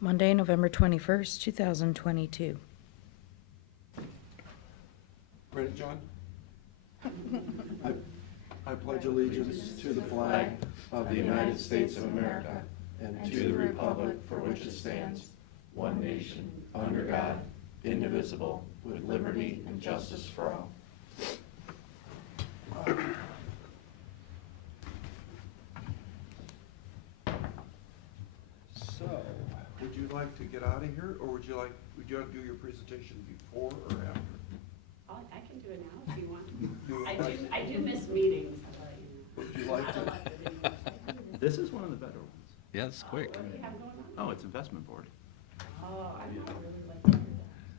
Monday, November 21st, 2022. Ready, John? I pledge allegiance to the flag of the United States of America and to the republic for which it stands, one nation, under God, indivisible, with liberty and justice for all. So, would you like to get out of here, or would you like to do your presentation before or after? I can do it now if you want. You I would like- do miss meetings. I'll let you know. Would you like to? This is one of the better ones. Yeah, it's quick. What do you have going on? Oh, it's investment board. Oh, I would really like to hear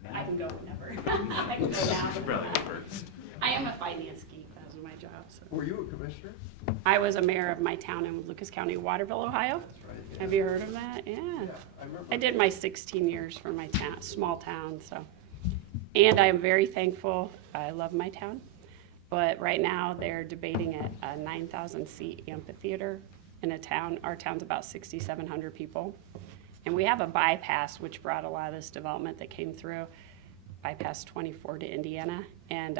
that. I can go whenever. I can go now. Should probably go first. I am a finance geek. That was my job. So. Were you a commissioner? I was a mayor of my town in Lucas County, Waterville, Ohio. That's right. Yeah. Have you heard of that? Yeah. I remember. I did my 16 years for my town, small town, so. And I am very thankful. I love my town. But right now, they're debating a 9,000 seat amphitheater in a town. Our town's about 6,700 people. And we have a bypass, which brought a lot of this development that came through. Bypass 24 to Indiana. And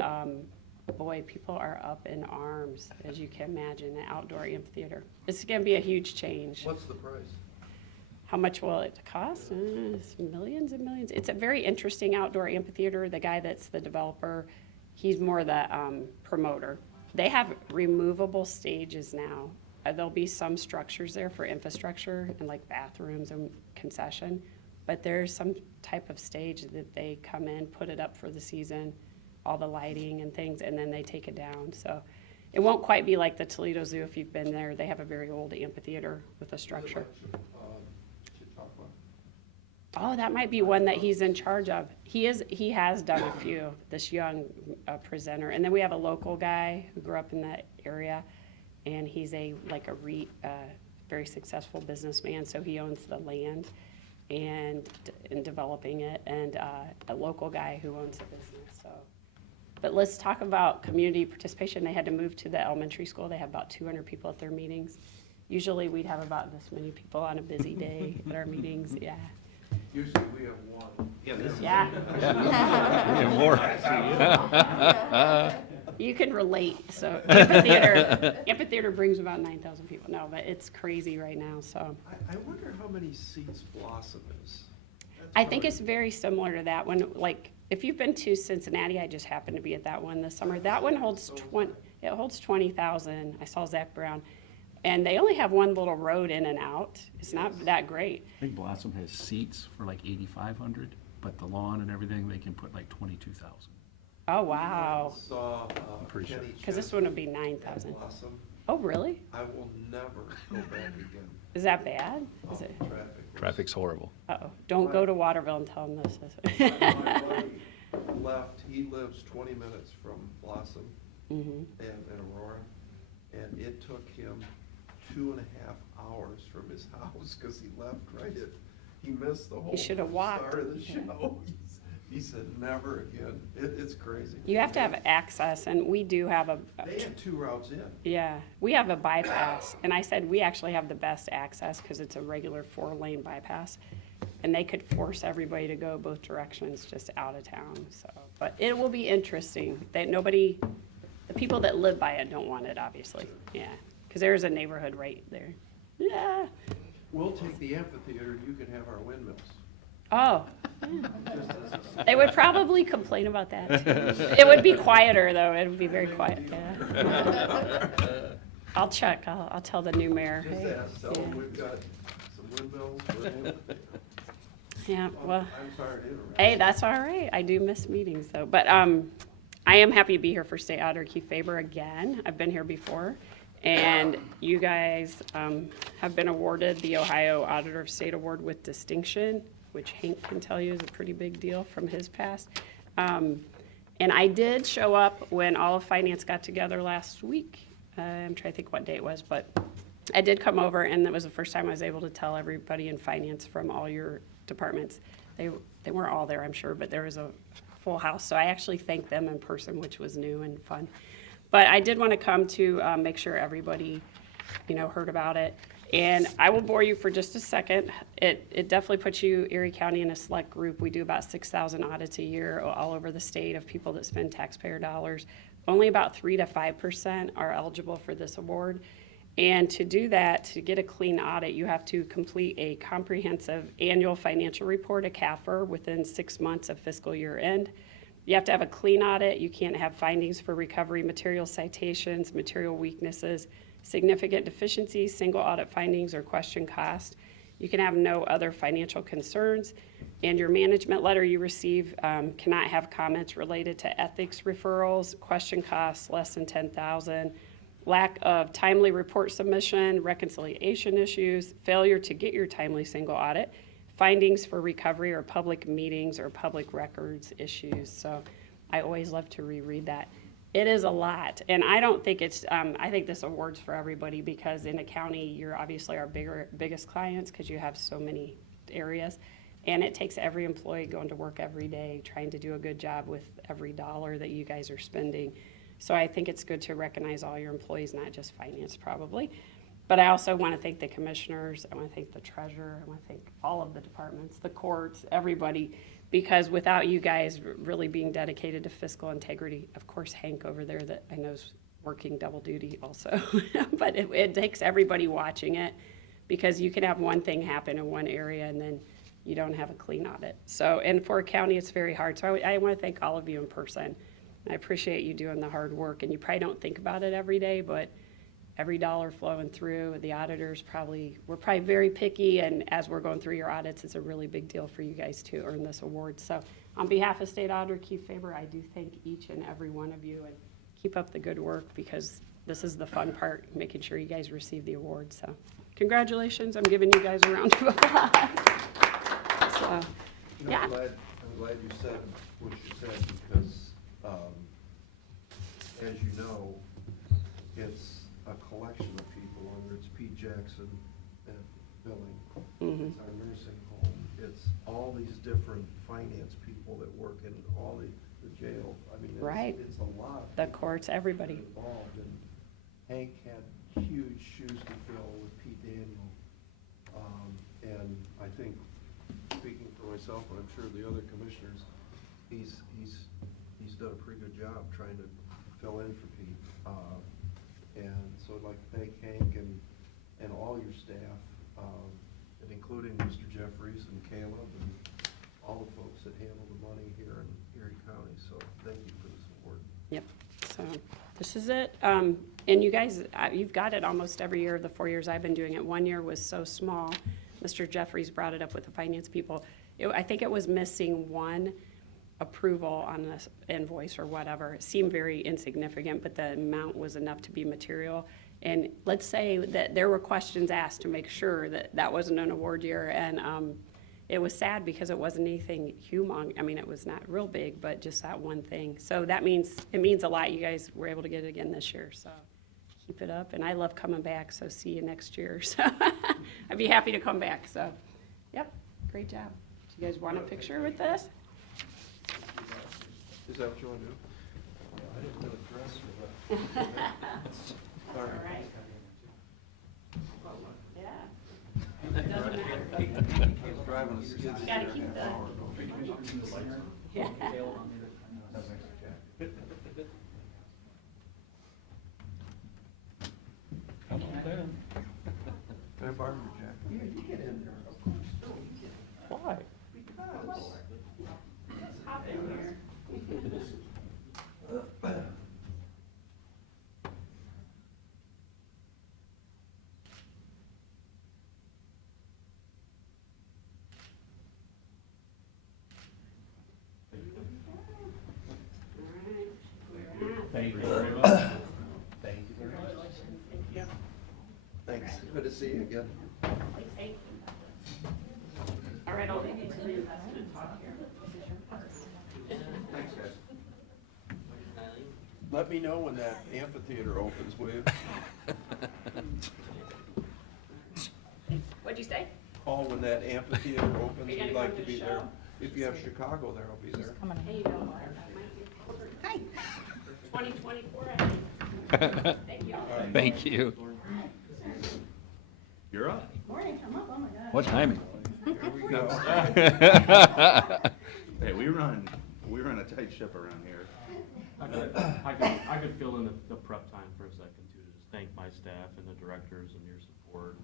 boy, people are up in arms, as you can imagine, an outdoor amphitheater. It's gonna be a huge change. What's the price? How much will it cost? It's millions and millions. It's a very interesting outdoor amphitheater. The guy that's the developer, he's more the promoter. They have removable stages now. There'll be some structures there for infrastructure and like bathrooms and concession, but there's some type of stage that they come in, put it up for the season, all the lighting and things, and then they take it down. So it won't quite be like the Toledo Zoo if you've been there. They have a very old amphitheater with a structure. Oh, that might be one that he's in charge of. He has done a few, this young presenter. And then we have a local guy who grew up in that area, and he's very successful businessman, so he owns the land and developing it, and a local guy who owns the business, so. But let's talk about community participation. They had to move to the elementary school. They have about 200 people at their meetings. Usually we'd have about this many people on a busy day at our meetings, yeah. Usually we have one. Yeah, this is. Yeah. Even more. You can relate, so amphitheater brings about 9,000 people. No, but it's crazy right now, so. I wonder how many seats Blossom is. I think it's very similar to that one. Like, if you've been to Cincinnati, I just happened to be at that one this summer. That one holds 20,000. I saw Zach Brown. And they only have one little road in and out. It's not that great. I think Blossom has seats for like 8,500, but the lawn and everything, they can put like 22,000. Oh, wow. Saw pretty sure. Kenny Because this Chesney one would be at 9,000. Blossom. Oh, really? I will never go back again. Is that bad? Is it? Traffic. Traffic's horrible. Uh-oh. Don't go to Waterville and tell them this. My buddy left, he lives 20 minutes from Blossom Mhm. and Aurora, and it took him 2.5 hours from his house because he left he missed the whole should've walked. start of the show. He said, never again. It's crazy. You have to have access, and we do have They had 2 routes in. yeah, we have a bypass. And I said, we actually have the best access because it's a regular 4-lane bypass. And they could force everybody to go both directions just out of town, so. But it will be interesting. The people that live by it don't want it, obviously, yeah. Because there's a neighborhood right there. Yeah. We'll take the amphitheater, you can have our windmills. Oh, Just as a- they would probably complain about that too. It would be quieter though, it would be very quiet, yeah. I'll check, I'll tell the new mayor. Just Hey, ask, tell them yeah. we've got some windmills for him. Yeah, well, I'm sorry to interrupt. hey, that's all right, I do miss meetings though, but I am happy to be here for State Auditor Keith Faber again. I've been here before, and you guys have been awarded the Ohio Auditor of State Award with distinction, which Hank can tell you is a pretty big deal from his past. And I did show up when all of finance got together last week. I'm trying to think what day it was, but I did come over, and that was the first time I was able to tell everybody in finance from all your departments. They weren't all there, I'm sure, but there was a full house. So I actually thanked them in person, which was new and fun. But I did want to come to make sure everybody, heard about it. And I will bore you for just a second. It definitely puts you, Erie County, in a select group. We do about 6,000 audits a year all over the state of people that spend taxpayer dollars. Only about 3 to 5% are eligible for this award. And to do that, to get a clean audit, you have to complete a comprehensive annual financial report, a CAFR, within 6 months of fiscal year end. You have to have a clean audit. You can't have findings for recovery, material citations, material weaknesses, significant deficiencies, single audit findings, or question cost. You can have no other financial concerns. And your management letter you receive cannot have comments related to ethics referrals, question costs less than $10,000, lack of timely report submission, reconciliation issues, failure to get your timely single audit, findings for recovery or public meetings or public records issues. So I always love to reread that. It is a lot, and I don't think it's, I think this award's for everybody because in a county, you're obviously our biggest clients because you have so many areas. And it takes every employee going to work every day, trying to do a good job with every dollar that you guys are spending. So I think it's good to recognize all your employees, not just finance probably. But I also want to thank the commissioners, I want to thank the treasurer, I want to thank all of the departments, the courts, everybody, because without you guys really being dedicated to fiscal integrity, of course Hank over there that I know is working double duty also, but it takes everybody watching it because you can have one thing happen in one area and then you don't have a clean audit. So, and for a county, it's very hard. So I want to thank all of you in person. I appreciate you doing the hard work, and you probably don't think about it every day, but every dollar flowing through, the auditors we're probably very picky, and as we're going through your audits, it's a really big deal for you guys to earn this award. So on behalf of State Auditor Keith Faber, I do thank each and every one of you, and keep up the good work because this is the fun part, making sure you guys receive the award. So congratulations. I'm giving you guys a round of applause. So, You know, yeah. I'm glad you said what you said because, as you know, it's a collection of people, whether it's Pete Jackson at Billing, it's our nursing home, it's all these different finance people that work in all the jail. I mean, Right. it's a lot. The courts, everybody. Involved, and Hank had huge shoes to fill with Pete Daniel. And I think, speaking for myself, and I'm sure the other commissioners, he's done a pretty good job trying to fill in for Pete. And so I'd like to thank Hank and all your staff, and including Mr. Jeffries and Caleb and all the folks that handle the money here in Erie County. So thank you for this award. Yep, so this is it. And you guys, you've got it almost every year of the 4 years I've been doing it. 1 year was so small. Mr. Jeffries brought it up with the finance people. I think it was missing one approval on this invoice or whatever. It seemed very insignificant, but the amount was enough to be material. And let's say that there were questions asked to make sure that that wasn't an award year. And it was sad because it wasn't anything humongous. I mean, it was not real big, but just that one thing. So that means, it means a lot. You guys were able to get it again this year, so keep it up. And I love coming back, so see you next year. So I'd be happy to come back, so, yep, great job. Do you guys want a picture with this? Is that what you want to do? I didn't really dress for that. All right. Yeah. It doesn't matter. I was driving a skid steer. You gotta keep the- Yeah. Come on down. Can I borrow your jacket? Yeah, you get in there. Of course. Why? Because. Hop in here. Thank you very much. Thank you very much. Thanks. Good to see you again. Thank you. All right, I'll leave you to the investment talk here. This is your part. Thanks, guys. Let me know when that amphitheater opens, will you? What'd you say? Call when that amphitheater opens. Are you We'd gonna like come to to be the there. show? If you have Chicago there, I'll be there. Coming in. Hey, you know what? That might be- Hi. 2024, I think. Thank you. Thank you. You're up. Morning, I'm up, oh my God. What timing? Hey, we run a tight ship around here. I could fill in the prep time for a second too, to just thank my staff and the directors and your support.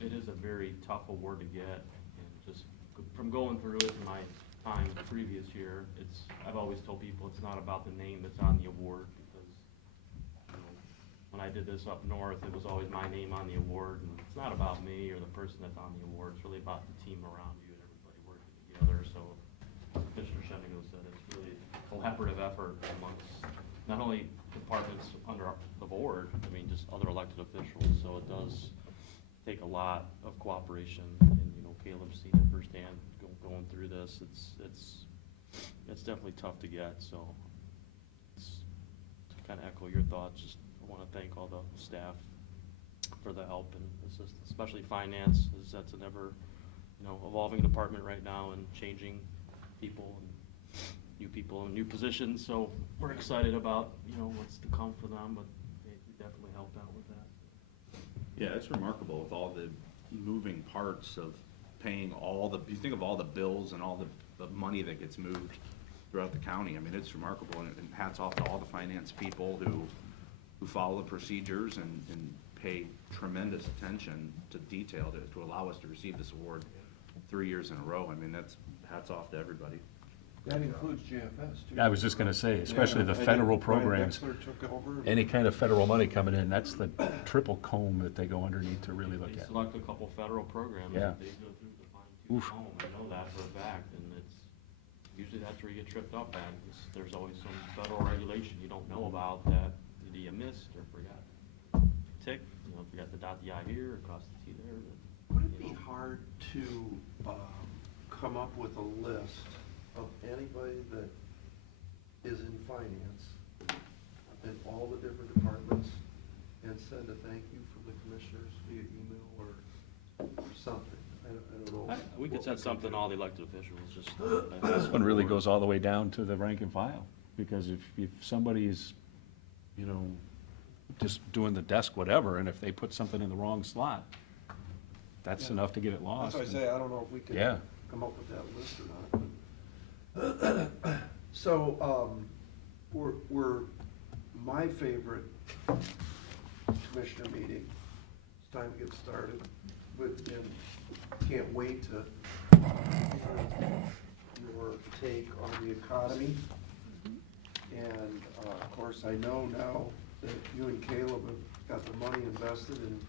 It is a very tough award to get, and just from going through it in my time the previous year, I've always told people it's not about the name that's on the award, because, you know, when I did this up north, it was always my name on the award, and it's not about me or the person that's on the award, it's really about the team around you and everybody working together. So Commissioner Shennigo said it's really a collaborative effort amongst not only departments under the board, I mean, just other elected officials, so it does take a lot of cooperation, and, you know, Caleb's seen it firsthand going through this. It's definitely tough to get, so to kind of echo your thoughts, just I want to thank all the staff for the help and assistance, especially finance, as that's an ever, you know, evolving department right now and changing people and new positions, so we're excited about, you know, what's to come for them, but they definitely helped out with that. Yeah, it's remarkable with all the moving parts of paying you think of all the bills and all the money that gets moved throughout the county. I mean, it's remarkable, and hats off to all the finance people who follow the procedures and pay tremendous attention to detail to allow us to receive this award 3 years in a row. I mean, that's hats off to everybody. That includes JFS, too. I was just gonna say, especially the Yeah, I federal think Brian programs, Dexler took over. any kind of federal money coming in, that's the triple comb that they go underneath to really look They at. select a couple federal programs Yeah. that they go through to fine Oof. tooth comb, I know that for a fact, and usually that's where you get tripped up at, is there's always some federal regulation you don't know about that either you missed or forgot to tick, you know, forgot to dot the I here or cross the T there, but, Would it you be know. hard to come up with a list of anybody that is in finance in all the different departments and send a thank you from the commissioners via email or something? I don't know. We could send something to all the elected officials, just. This one really goes all the way down to the rank and file, because if somebody is, you know, just doing the desk whatever, and if they put something in the wrong slot, that's Yeah. enough to get it lost. That's why I say, I don't know if we could Yeah. come up with that list or not. So, we're my favorite commissioner meeting. It's time to get started with, and can't wait to hear your take on the economy. And, of course, I know now that you and Caleb have got the money invested in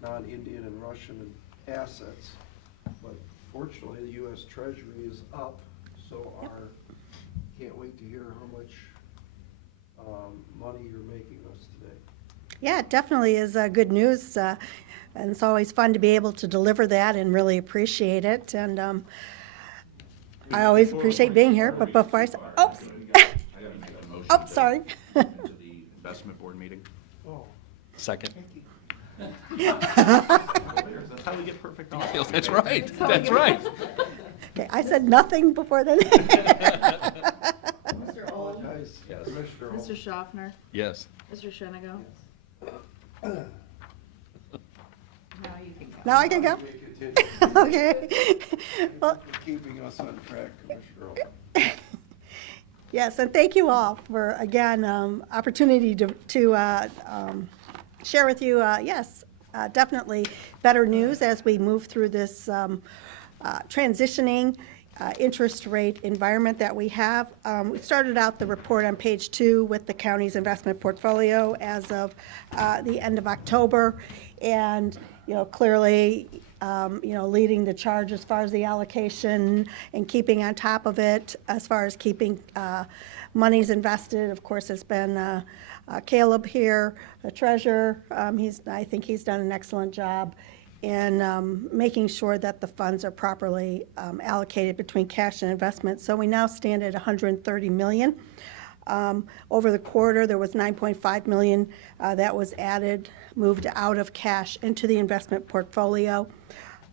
non-Indian and Russian assets. But fortunately, the US Treasury is up, so can't wait to hear how much money you're making us today. Yeah, it definitely is good news, and it's always fun to be able to deliver that and really appreciate it, and I always appreciate being here, but before I say, oops, I gotta make a motion. oh, sorry. To the investment board meeting. Oh, Second. That's how we get perfect. That's right, that's right. Okay, I said nothing before then. Mr. Old, apologize, Yes. Commissioner. Mr. Schaffner, Yes. Mr. Shenigo. Now you can go. Now I can go? You may continue. Okay. Well, For keeping us on track, Commissioner. Earl. yes, and thank you all for, again, opportunity to share with you, yes, definitely better news as we move through this transitioning interest rate environment that we have. We started out the report on page 2 with the county's investment portfolio as of the end of October, and, you know, clearly, you know, leading the charge as far as the allocation and keeping on top of it, as far as keeping monies invested, of course, has been Caleb here, the treasurer. I think he's done an excellent job in making sure that the funds are properly allocated between cash and investment. So we now stand at $130 million. Over the quarter, there was $9.5 million that was added, moved out of cash into the investment portfolio.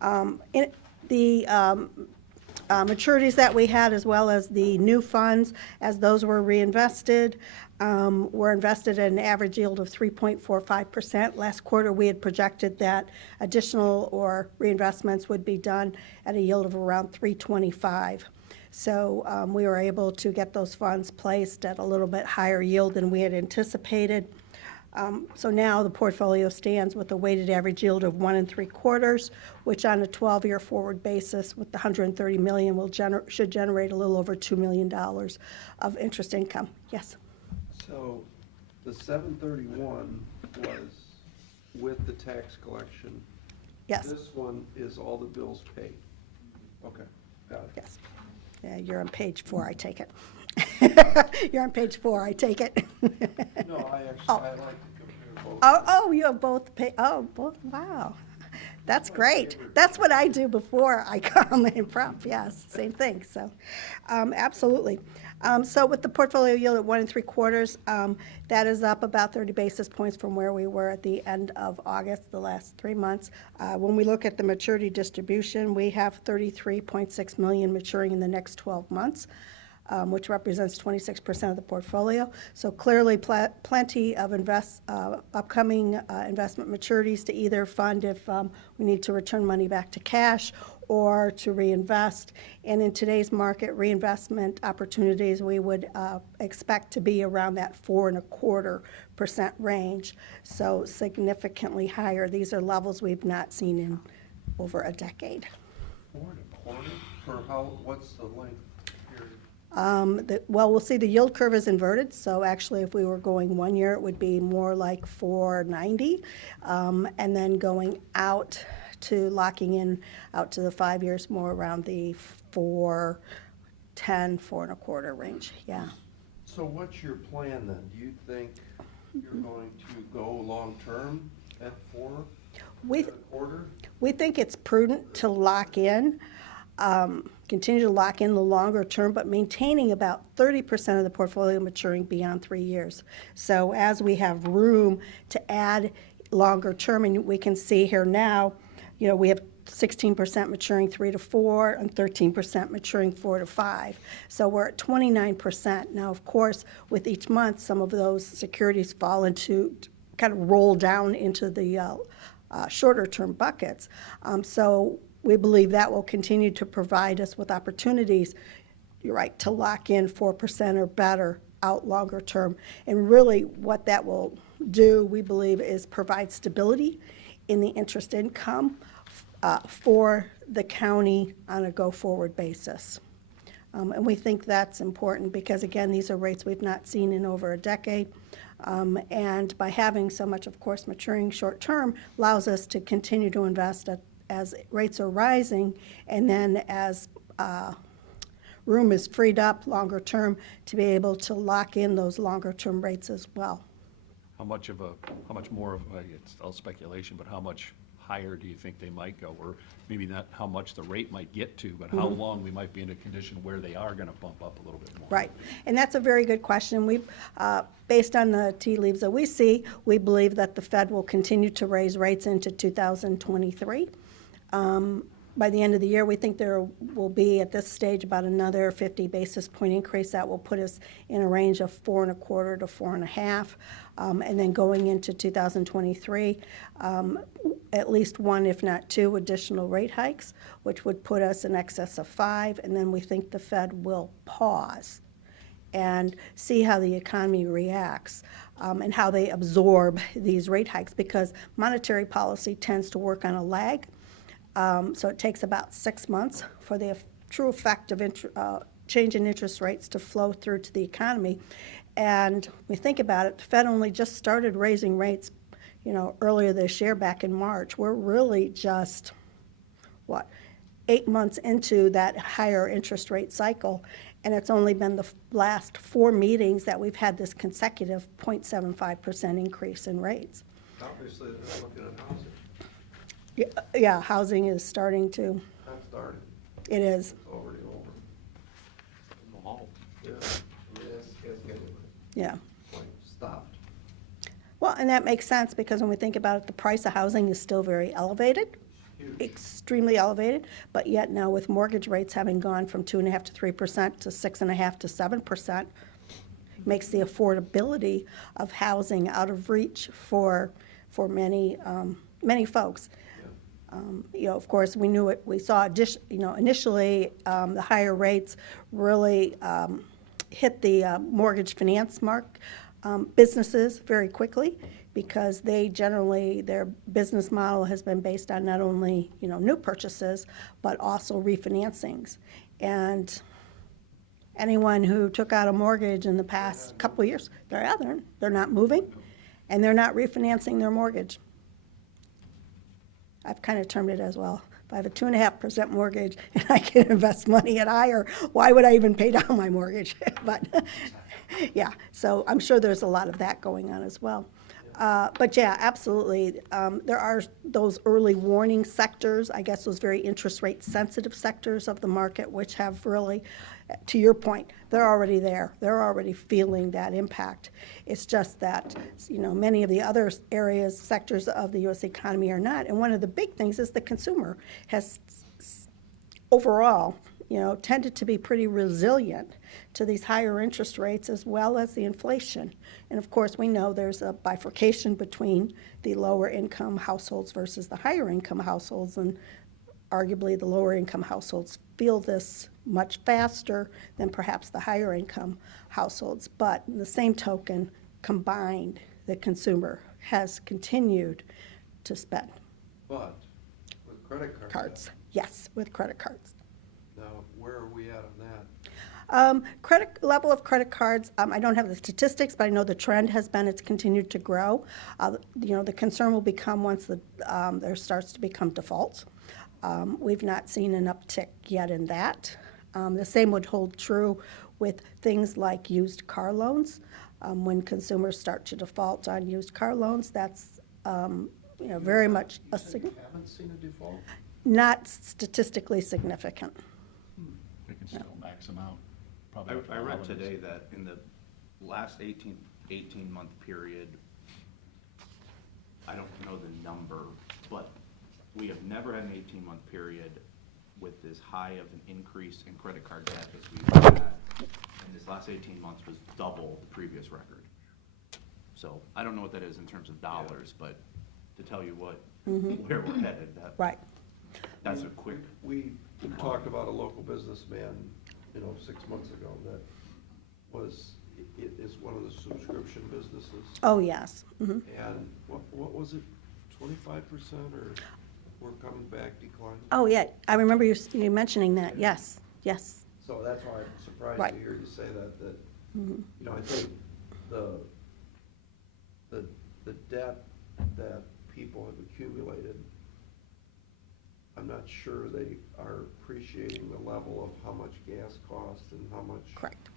The maturities that we had, as well as the new funds, as those were reinvested, were invested at an average yield of 3.45%. Last quarter, we had projected that additional or reinvestments would be done at a yield of around 3.25. So we were able to get those funds placed at a little bit higher yield than we had anticipated. So now the portfolio stands with a weighted average yield of 1.75, which on a 12-year forward basis with the $130 million should generate a little over $2 million of interest income. Yes? So the 731 was with the tax collection. Yes. This one is all the bills paid. Okay, got it. Yes. Yeah, you're on page 4, I take it. You're on page 4, I take it. No, I like to compare both. Oh, you have both both, wow. That's great. That's what I do before I come and prep, yes, same thing, so, absolutely. So with the portfolio yield at 1.75, that is up about 30 basis points from where we were at the end of August, the last 3 months. When we look at the maturity distribution, we have $33.6 million maturing in the next 12 months. Which represents 26% of the portfolio. So clearly, plenty of upcoming investment maturities to either fund if we need to return money back to cash or to reinvest. And in today's market, reinvestment opportunities, we would expect to be around that 4.25% range. So significantly higher. These are levels we've not seen in over a decade. 4.25 for how, what's the length period? Well, we'll see the yield curve is inverted, so actually if we were going 1 year, it would be more like 4.90, and then going out to locking in out to the 5 years, more around the 4.10, 4.25 range, yeah. So what's your plan then? Do you think you're going to go long-term at 4.25? We think it's prudent to lock in, continue to lock in the longer term, but maintaining about 30% of the portfolio maturing beyond 3 years. So as we have room to add longer term, and we can see here now, you know, we have 16% maturing 3 to 4 and 13% maturing 4 to 5. So we're at 29%. Now, of course, with each month, some of those securities fall into, kind of roll down into the shorter term buckets. So we believe that will continue to provide us with opportunities, you're right, to lock in 4% or better out longer term. And really what that will do, we believe, is provide stability in the interest income for the county on a go-forward basis. And we think that's important because, again, these are rates we've not seen in over a decade. And by having so much, of course, maturing short-term allows us to continue to invest as rates are rising, and then as room is freed up longer term to be able to lock in those longer term rates as well. How much more of, it's all speculation, but how much higher do you think they might go? Or maybe not how much the rate might get to, but how long we might be in a condition where they are gonna bump up a little bit more? Right, and that's a very good question. We, based on the tea leaves that we see, we believe that the Fed will continue to raise rates into 2023. By the end of the year, we think there will be, at this stage, about another 50 basis point increase. That will put us in a range of 4.25 to 4.5. And then going into 2023, at least 1, if not 2, additional rate hikes, which would put us in excess of 5. And then we think the Fed will pause and see how the economy reacts and how they absorb these rate hikes, because monetary policy tends to work on a lag. So it takes about 6 months for the true effect of change in interest rates to flow through to the economy. And we think about it, the Fed only just started raising rates, you know, earlier this year, back in March. We're really just, 8 months into that higher interest rate cycle, and it's only been the last 4 meetings that we've had this consecutive 0.75% increase in rates. Obviously, they're looking at housing. Yeah, housing is starting to, That started. it is. It's already over. Oh, Yeah, I mean, it's getting Yeah. like stopped. Well, and that makes sense because when we think about it, the price of housing is still very elevated. Huge. extremely elevated, but yet now with mortgage rates having gone from 2.5% to 3% to 6.5% to 7%, makes the affordability of housing out of reach for many, many folks. Of course, we knew it, we saw, initially, the higher rates really hit the mortgage finance businesses very quickly, because they generally, their business model has been based on not only, new purchases, but also refinancings. And anyone who took out a mortgage in the past couple of years, they're not moving, and they're not refinancing their mortgage. I've kind of termed it as, well, if I have a 2.5% mortgage and I can invest money at higher, why would I even pay down my mortgage? But, yeah, so I'm sure there's a lot of that going on as well. But yeah, absolutely. There are those early warning sectors, I guess those very interest rate sensitive sectors of the market, which have really, to your point, they're already there. They're already feeling that impact. It's just that, many of the other areas, sectors of the U.S. economy are not. And one of the big things is the consumer has overall, tended to be pretty resilient to these higher interest rates as well as the inflation. And of course, we know there's a bifurcation between the lower income households versus the higher income households, and arguably the lower income households feel this much faster than perhaps the higher income households. But in the same token, combined, the consumer has continued to spend. But with credit Cards, yes, with credit cards. now, where are we at on that? Level of credit cards, I don't have the statistics, but I know the trend has been it's continued to grow. The concern will become once there starts to become defaults. We've not seen an uptick yet in that. The same would hold true with things like used car loans. When consumers start to default on used car loans, that's very much a Haven't seen a default? not statistically significant. We can still max them out. probably after I the read holidays. today that in the last 18-month period, I don't know the number, but we have never had an 18-month period with this high of an increase in credit card debt as we've had. And this last 18 months was double the previous record. So I don't know what that is in terms of dollars, but to tell you where we're headed, Right. that's a quick. We talked about a local businessman, 6 months ago that it is one of the subscription businesses. Oh, yes. Mhm. And what was it, 25% or we're coming back declining? Oh, yeah, I remember you mentioning that, yes, yes. So that's why I'm surprised Right. to hear you say that, I think the debt that people have accumulated, I'm not sure they are appreciating the level of how much gas costs and how much. Correct.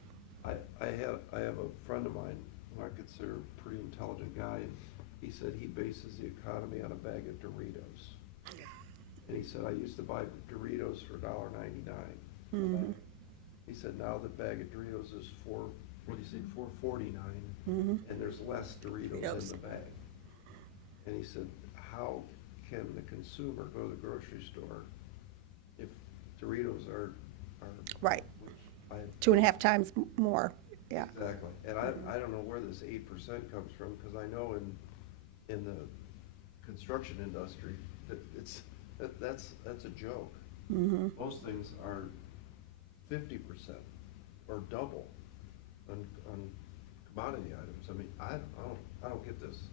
I have a friend of mine who I consider a pretty intelligent guy, and he said he bases the economy on a bag of Doritos. And he said, I used to buy Doritos for $1.99. Mhm. He said, now the bag of Doritos is $4.49, Mhm. and there's less Doritos Doritos. in the bag. And he said, how can the consumer go to the grocery store if Doritos are Right, which I 2.5 times more, yeah. Exactly, and I don't know where this 8% comes from, because I know in the construction industry, that's a joke. Mhm. Most things are 50% or double on commodity items. I mean, I don't get this.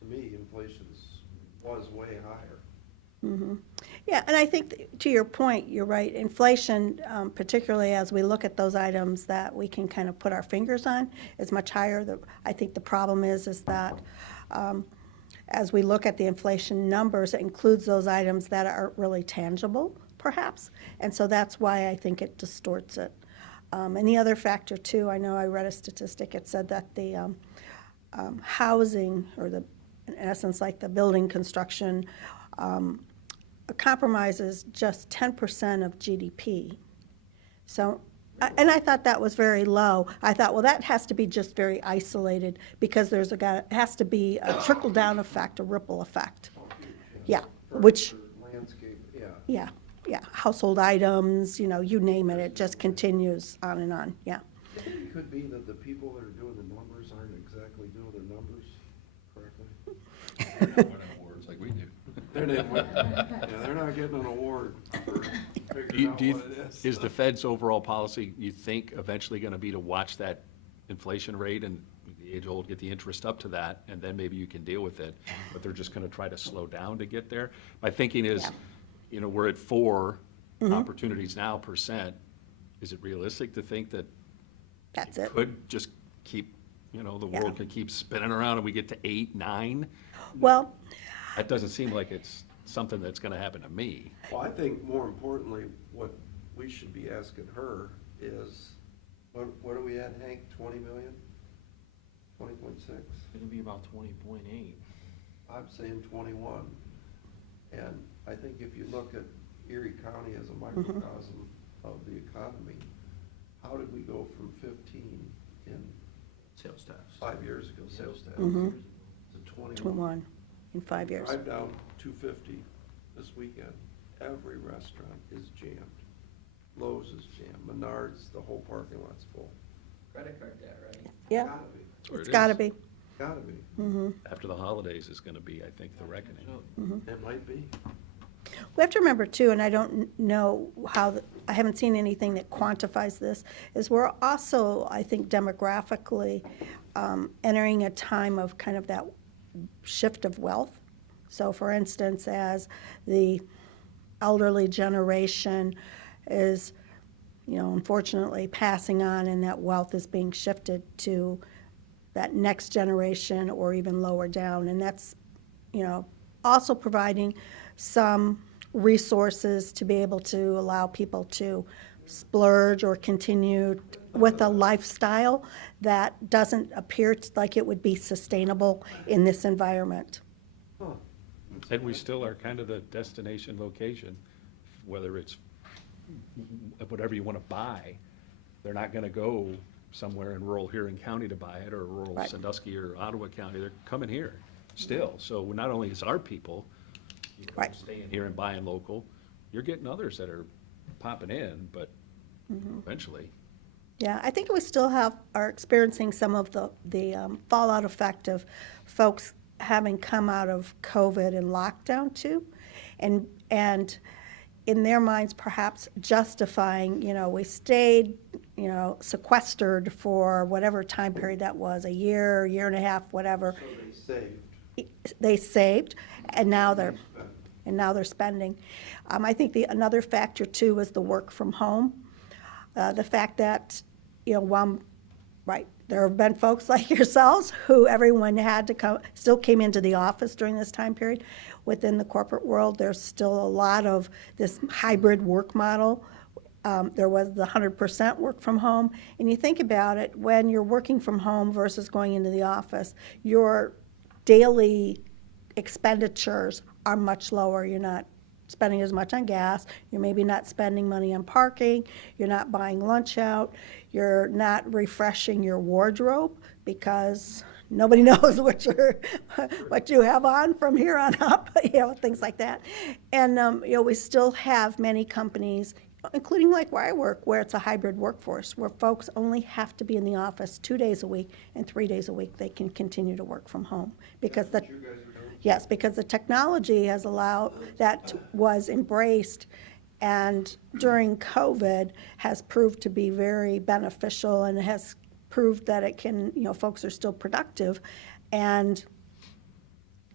To me, inflation was way higher. Mhm. Yeah, and I think, to your point, you're right. Inflation, particularly as we look at those items that we can kind of put our fingers on, is much higher. I think the problem is that as we look at the inflation numbers, it includes those items that aren't really tangible, perhaps. And so that's why I think it distorts it. And the other factor, too, I know I read a statistic, it said that the housing, or in essence, like the building construction, compromises just 10% of GDP. So, and I thought that was very low. I thought, well, that has to be just very isolated, because it has to be a trickle-down effect, a ripple effect. Yeah, which, For landscape yeah, yeah, household items, you name it, it just continues on and on, yeah. It could be that the people that are doing the numbers aren't exactly doing the numbers correctly. They're not winning awards like we do. They're not getting an award for figuring out what it is. Is the Fed's overall policy, you think, eventually gonna be to watch that inflation rate and the age-old, get the interest up to that, and then maybe you can deal with it, but they're just gonna try to slow down to get there? My thinking is, Yeah. we're at 4 opportunities now %. Is it realistic to think that That's it. could just keep, the Yeah. world could keep spinning around and we get to 8, 9? Well, That doesn't seem like it's something that's gonna happen to me. Well, I think more importantly, what we should be asking her is, what are we at, Hank, 20 million? 20.6? It'll be about 20.8. I'm saying 21. And I think if you look at Erie County as a microcosm of the economy, how did we go from 15 in Sales tax. 5 years ago, sales tax, Mhm. to 21? 21 in 5 years. Drive down 250 this weekend, every restaurant is jammed. Lowe's is jammed, Menards, the whole parking lot's full. Credit card debt, right? Yeah, Gotta be, That's where it's it gotta is. be. gotta be. After the holidays is gonna be, I think, the reckoning. It might be. We have to remember too, and I don't know I haven't seen anything that quantifies this, is we're also, I think demographically, entering a time of kind of that shift of wealth. So for instance, as the elderly generation is, unfortunately passing on and that wealth is being shifted to that next generation or even lower down. And that's, also providing some resources to be able to allow people to splurge or continue with a lifestyle that doesn't appear like it would be sustainable in this environment. Huh. And we still are kind of the destination location, whether it's whatever you want to buy. They're not going to go somewhere in rural Huron County to buy it, or rural Right. Sandusky or Ottawa County. They're coming here still. So not only is our people Right. staying here and buying local, you're getting others that are popping in, but eventually. Yeah, I think we still are experiencing some of the fallout effect of folks having come out of COVID and lockdown too, and in their minds perhaps justifying, we stayed, sequestered for whatever time period that was, a year and a half, whatever. So they saved. They saved, and now they're spending. I think another factor too was the work from home. The fact that, there have been folks like yourselves who everyone had to still came into the office during this time period. Within the corporate world, there's still a lot of this hybrid work model. There was the 100% work from home. And you think about it, when you're working from home versus going into the office, your daily expenditures are much lower. You're not spending as much on gas. You're maybe not spending money on parking. You're not buying lunch out. You're not refreshing your wardrobe because nobody knows what you have on from here on up, things like that. And, we still have many companies, including like where I work, where it's a hybrid workforce, where folks only have to be in the office 2 days a week, and 3 days a week they can continue to work from home. Because What you guys are doing? yes, because the technology has allowed, that was embraced, and during COVID has proved to be very beneficial, and has proved that it can, folks are still productive, and,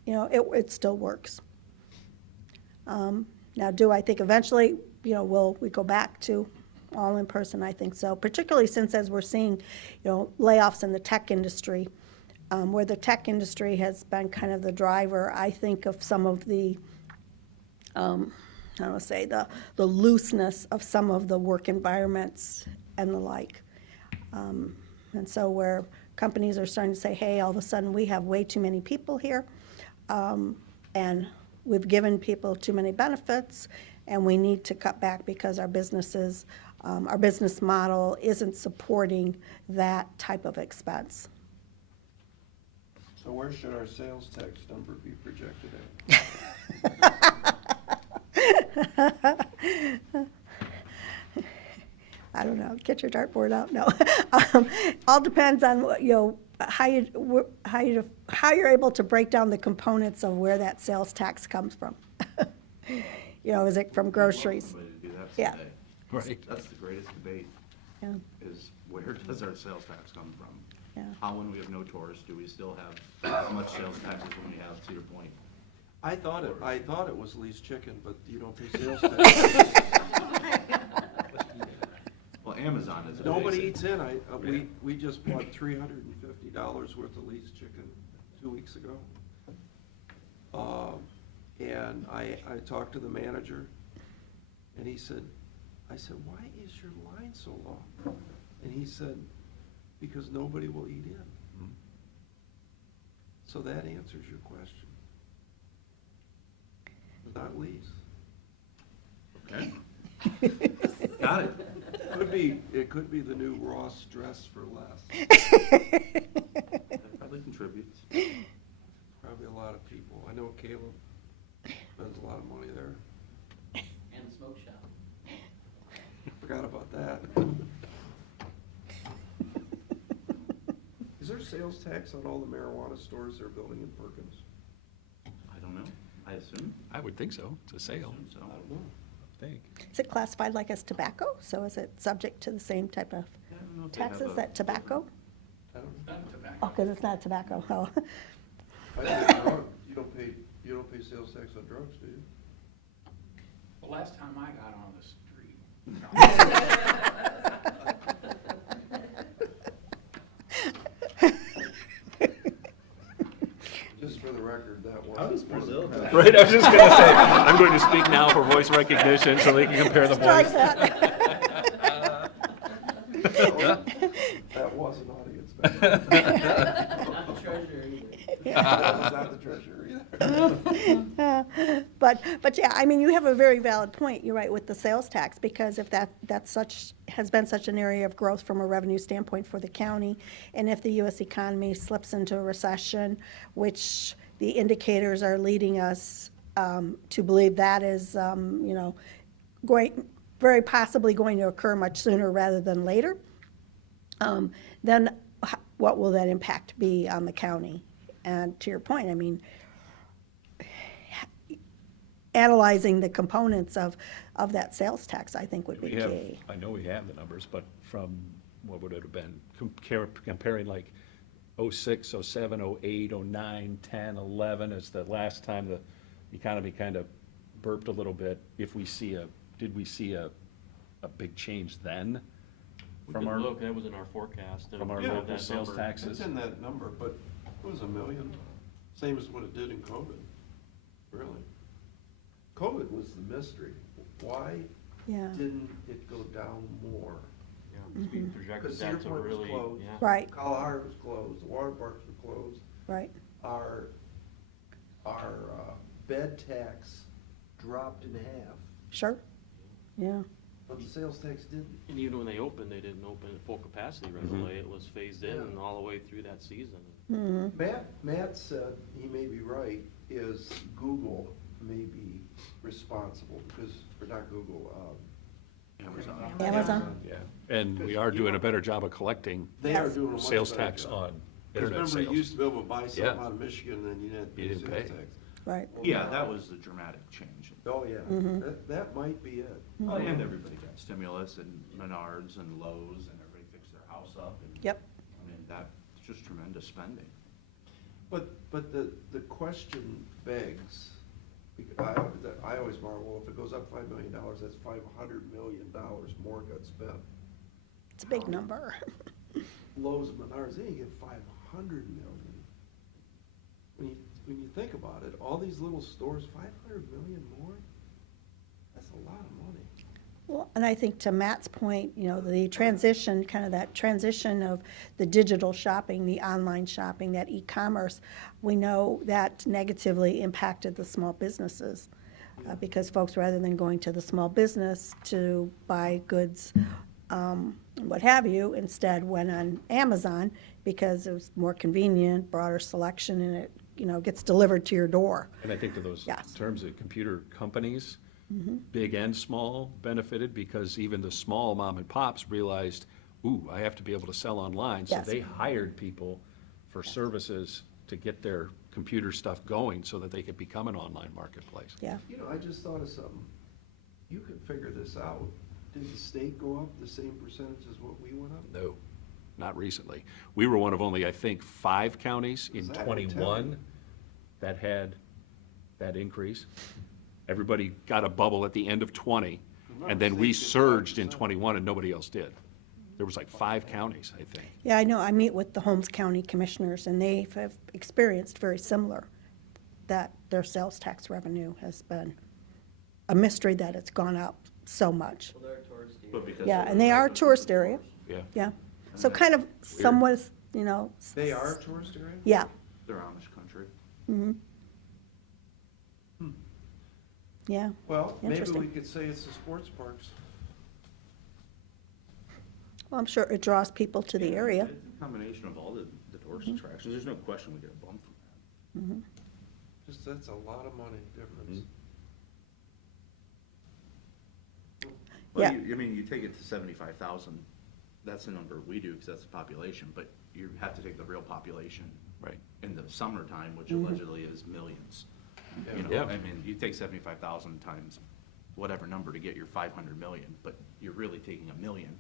it still works. Now, do I think eventually, will we go back to all in person? I think so, particularly since as we're seeing, layoffs in the tech industry, where the tech industry has been kind of the driver, I think, of some of the, the looseness of some of the work environments and the like. And so where companies are starting to say, hey, all of a sudden we have way too many people here, and we've given people too many benefits, and we need to cut back because our business model isn't supporting that type of expense. So where should our sales tax number be projected at? I don't know, get your dartboard out, no. All depends on, how you're able to break down the components of where that sales tax comes from. Is it from groceries? Somebody to do that Yeah. someday. Right. That's the greatest debate, Yeah, is where does our sales tax come from? yeah. How, when we have no tourists, do we still have as much sales tax as when we have, to your point? I thought it was least chicken, but you don't pay sales tax. Well, Amazon is a Nobody basic. eats in. We just bought $350 worth of least chicken 2 weeks ago. And I talked to the manager, and I said, why is your line so long? And he said, because nobody will eat in. So that answers your question. Not least. Okay. Got it. It could be the new Ross dress for less. That probably contributes. Probably a lot of people. I know Caleb spends a lot of money there. And the smoke shop. Forgot about that. Is there sales tax on all the marijuana stores they're building in Perkins? I don't know. I assume. I would think so, it's a sale, Assume so. I don't know. I think. Is it classified like as tobacco? So is it subject to the same type of Yeah, I don't know if they have taxes a- that tobacco? I don't know. Oh, because it's not tobacco, oh. I think drug, you don't pay sales tax on drugs, do you? The last time I got on the street. Just for the record, that was. How does Brazil do that? Right, I was just gonna say, I'm going to speak now for voice recognition so they can compare the Strike voice. that. That was an audience member. Not the treasurer either. That was not the treasurer either. But yeah, I mean, you have a very valid point, you're right, with the sales tax, because if has been such an area of growth from a revenue standpoint for the county, and if the US economy slips into a recession, which the indicators are leading us to believe that is, very possibly going to occur much sooner rather than later, then what will that impact be on the county? And to your point, I mean, analyzing the components of that sales tax, I think would be We have, key. I know we have the numbers, but from, what would it have been? Comparing like '06, '07, '08, '09, '10, '11, as the last time the economy kind of burped a little bit. Did we see a big change then? We From could our, look, that was in our forecast. and from our we have local that sales number. taxes? It's in that number, but it was $1 million, same as what it did in COVID, really. COVID was the mystery. Why Yeah, didn't it go down more? Yeah, because we projected Because that to Cedar Point was really, closed. yeah. right, Kalahari was closed, the water parks were closed. right, Our bed tax dropped in half, sure, yeah, but the sales tax didn't. And even when they opened, they didn't open at full capacity right Mhm. away. It was phased in Yeah. and all the way through that season. Matt said, he may be right, is Google may be responsible, because, or not Google, Amazon. Amazon. Yeah, and we are doing a better job of collecting They are Yes. doing a much sales better tax job. on Because internet remember, you used sales. to be able to buy something Yeah. out of Michigan, and you didn't You pay didn't sales pay. tax. right. Yeah, that was the dramatic change. Oh, yeah, Mhm. that might be it. Oh, and everybody got stimulus and Menards and Lowe's and everybody fixed their house up and. Yep. I mean, that's just tremendous spending. But the question begs, I always marvel, if it goes up $5 million, that's $500 million more got spent. It's a big number. Lowe's and Menards, they didn't get $500 million. When you think about it, all these little stores, $500 million more, that's a lot of money. Well, and I think to Matt's point, the transition, kind of that transition of the digital shopping, the online shopping, that e-commerce, we know that negatively impacted the small businesses. Because folks, rather than going to the small business to buy goods, what have you, instead went on Amazon because it was more convenient, broader selection, and it, gets delivered to your door. And I think to those Yes. terms of computer companies, big and small benefited, because even the small mom and pops realized, ooh, I have to be able to sell online. So Yes. they hired people for services to get their computer stuff going so that they could become an online marketplace. Yeah. You know, I just thought of something. You can figure this out. Did the state go up the same percentage as what we went up? No, not recently. We were one of only, I think, 5 counties in Exactly, 21 that had that increase. Everybody got a bubble at the end of 20, and then we surged in 21 and nobody else did. There was like 5 counties, I think. Yeah, I know. I meet with the Holmes County Commissioners, and they have experienced very similar, that their sales tax revenue has been a mystery that it's gone up so much. Well, they're towards the. But because Yeah, of and the they are a residents tourist and area. Yeah. Yeah. So kind of somewhat, you know. They are a tourist area? Yeah. They're Amish country. Yeah. Well, maybe Interesting. we could say it's the sports parks. Well, I'm sure it draws people to the area. It's a combination of all the tourist attractions. There's no question we get a bump from that. Just, that's a lot of money difference. Yeah. Well, I mean, you take it to 75,000, that's the number we do, because that's the population, but you have to take the real population. Right. In the summertime, which allegedly is millions. You know, Yeah. I mean, you take 75,000 times whatever number to get your 500 million, but you're really taking 1 million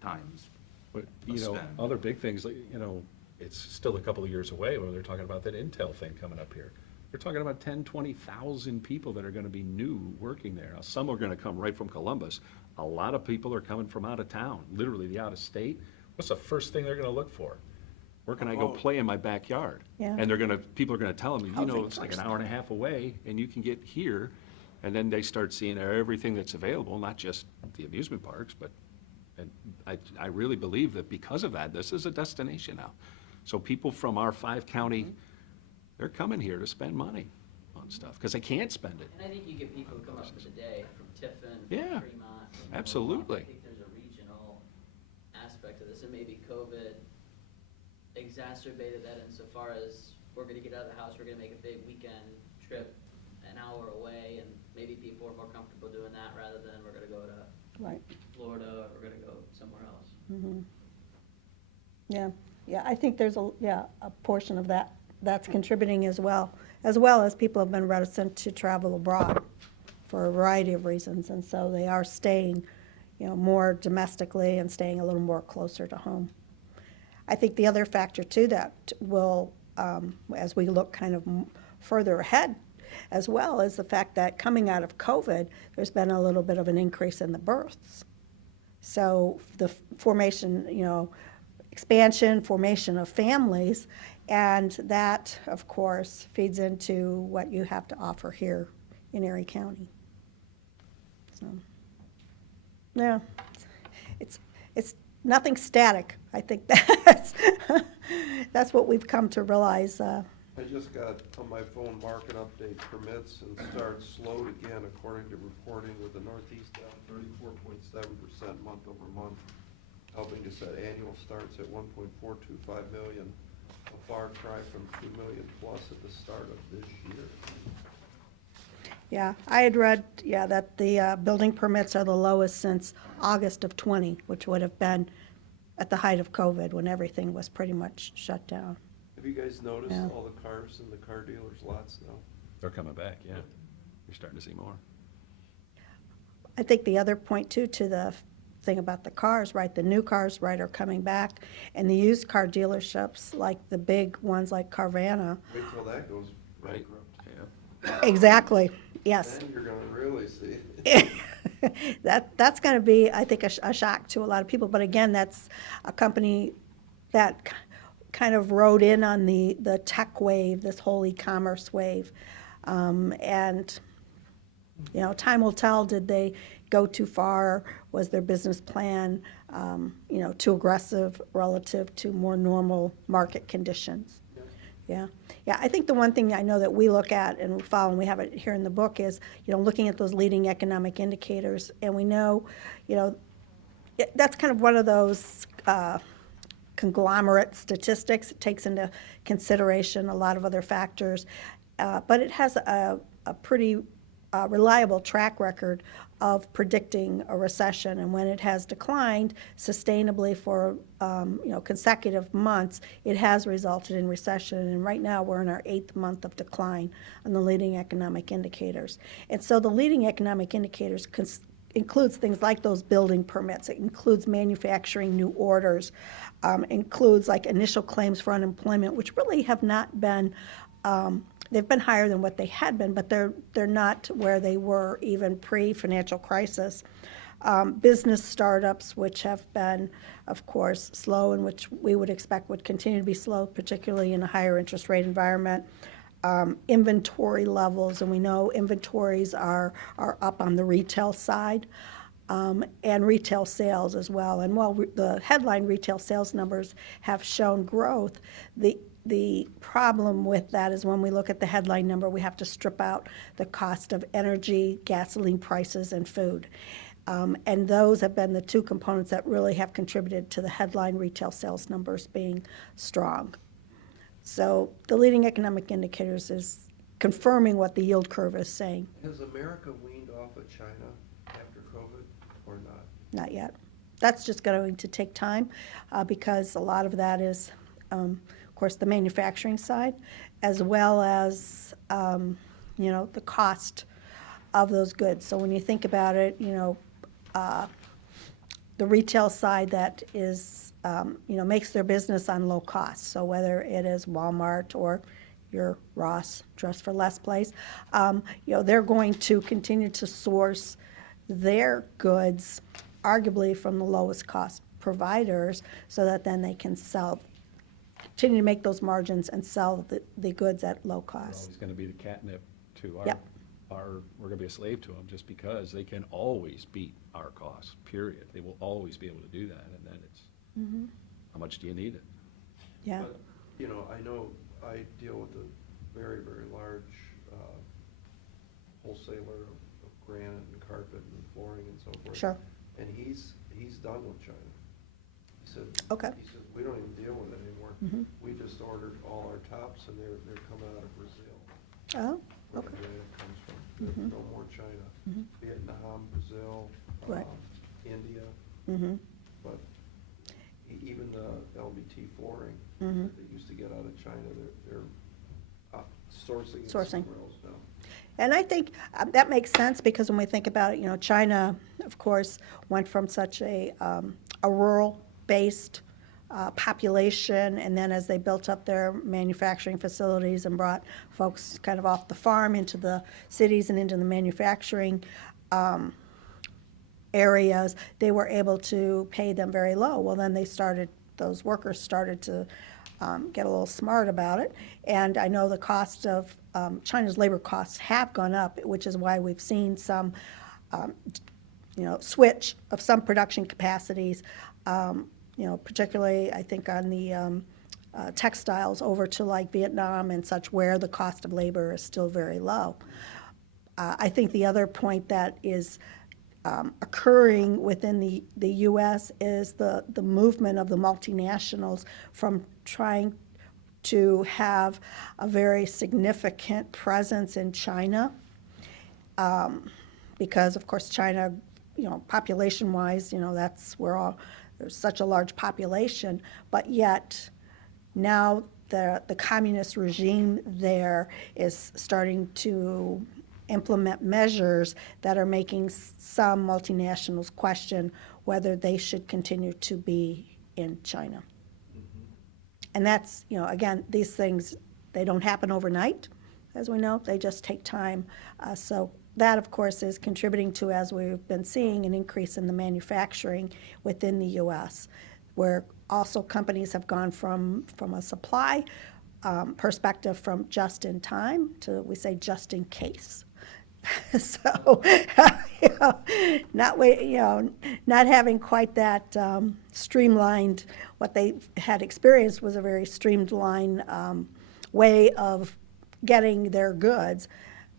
times. But, a you know, spend. other big things, like, you know, it's still a couple of years away when they're talking about that Intel thing coming up here. They're talking about 10, 20,000 people that are gonna be new working there. Now, some are gonna come right from Columbus. A lot of people are coming from out of town, literally the out of state. What's the first thing they're gonna look for? Where can I go play in my backyard? Yeah. And people are gonna tell them, you know, Housing it's like an first. hour and a half away, and you can get here. And then they start seeing everything that's available, not just the amusement parks, but, and I really believe that because of that, this is a destination now. So people from our 5-county, they're coming here to spend money on stuff, because they can't spend it. And I think you get people who come up for the day from Tiffin, Yeah, from Fremont. from absolutely. Norwalk. I think there's a regional aspect to this, and maybe COVID exacerbated that insofar as we're gonna get out of the house, we're gonna make a big weekend trip an hour away, and maybe people are more comfortable doing that rather than we're gonna go to Right. Florida, or we're gonna go somewhere else. Yeah. Yeah, I think there's a portion of that that's contributing as well as people have been reticent to travel abroad for a variety of reasons, and so they are staying, you know, more domestically and staying a little more closer to home. I think the other factor too that will, as we look kind of further ahead as well, is the fact that coming out of COVID, there's been a little bit of an increase in the births. So the formation, you know, formation of families, and that, of course, feeds into what you have to offer here in Erie County. So, yeah, it's nothing static. I think that's what we've come to realize. I just got on my phone market update permits and starts slowed again according to reporting, with the Northeast down 34.7% month over month, helping to set annual starts at 1.425 million, a far cry from 2 million plus at the start of this year. Yeah, I had read, that the building permits are the lowest since August of '20, which would have been at the height of COVID, when everything was pretty much shut down. Have you guys noticed Yeah. all the cars in the car dealers' lots now? They're coming back, yeah. You're starting to see more. I think the other point too, to the thing about the cars, right, the new cars, right, are coming back, and the used car dealerships, like the big ones like Carvana. Wait till that goes Right. bankrupt. Yeah. Exactly, yes. Then you're gonna really see. That's going to be, I think, a shock to a lot of people. But again, that's a company that kind of rode in on the tech wave, this whole e-commerce wave. And, you know, time will tell, did they go too far? Was their business plan, you know, too aggressive relative to more normal market conditions? Yeah. Yeah, I think the one thing I know that we look at and we follow, and we have it here in the book, is, you know, looking at those leading economic indicators. And we know, you know, that's kind of one of those conglomerate statistics. It takes into consideration a lot of other factors. But it has a pretty reliable track record of predicting a recession, and when it has declined sustainably for consecutive months, it has resulted in recession. And right now, we're in our 8th month of decline on the leading economic indicators. And so the leading economic indicators includes things like those building permits. It includes manufacturing new orders, includes like initial claims for unemployment, which really have not been. They've been higher than what they had been, but they're not where they were even pre-financial crisis. Business startups, which have been, of course, slow and which we would expect would continue to be slow, particularly in a higher interest rate environment. Inventory levels, and we know inventories are up on the retail side, and retail sales as well. And while the headline retail sales numbers have shown growth, the problem with that is when we look at the headline number, we have to strip out the cost of energy, gasoline prices, and food. And those have been the two components that really have contributed to the headline retail sales numbers being strong. So the leading economic indicators is confirming what the yield curve is saying. Has America weaned off of China after COVID or not? Not yet. That's just going to take time because a lot of that is, of course, the manufacturing side, as well as, the cost of those goods. So when you think about it, the retail side that is, makes their business on low cost. So whether it is Walmart or your Ross Dress for Less place, they're going to continue to source their goods arguably from the lowest cost providers so that then they can continue to make those margins and sell the goods at low We're cost. always gonna be the catnip to Yep. we're gonna be a slave to them, just because they can always beat our costs, period. They will always be able to do that, and then it's, how much do you need it? Yeah, But, I know I deal with a very, very large wholesaler of granite and carpet and flooring and so forth. sure. And he's done with China. He said, Okay. He said, we don't even deal with it anymore. Mhm. We just ordered all our tops and they're coming out of Brazil. Oh, Where the okay. granite comes from. There's no more China. Mhm. Vietnam, Brazil, Right. India, Mm-hmm. but even the LVT flooring Mhm. that they used to get out of China, they're sourcing it Sourcing. somewhere else now. And I think that makes sense because when we think about it, China, of course, went from such a rural-based population, and then as they built up their manufacturing facilities and brought folks kind of off the farm into the cities and into the manufacturing areas, they were able to pay them very low. Well, then those workers started to get a little smart about it. And I know the cost of China's labor costs have gone up, which is why we've seen some, switch of some production capacities, particularly I think on the textiles over to like Vietnam and such, where the cost of labor is still very low. I think the other point that is occurring within the U.S. is the movement of the multinationals from trying to have a very significant presence in China, because of course China, population-wise, that's where there's such a large population, but yet now the communist regime there is starting to implement measures that are making some multinationals question whether they should continue to be in China. And that's, again, these things, they don't happen overnight, as we know, they just take time. So that, of course, is contributing to, as we've been seeing, an increase in the manufacturing within the U.S., where also companies have gone from a supply perspective from just in time to, we say, just in case. So, not having quite that streamlined, what they had experienced was a very streamlined way of getting their goods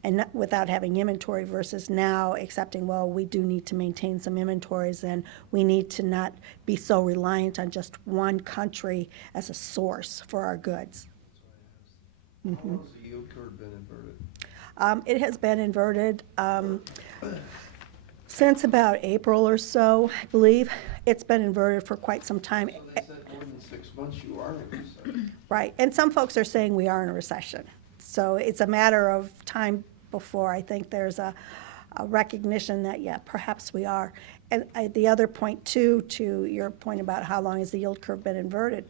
and without having inventory versus now accepting, well, we do need to maintain some inventories and we need to not be so reliant on just one country as a source for our goods. How long has the yield curve been inverted? It has been inverted since about April or so, I believe. It's been inverted for quite some time. So they said more than 6 months you are in recession. Right, and some folks are saying we are in a recession. So it's a matter of time before I think there's a recognition that, yeah, perhaps we are. And the other point too, to your point about how long has the yield curve been inverted,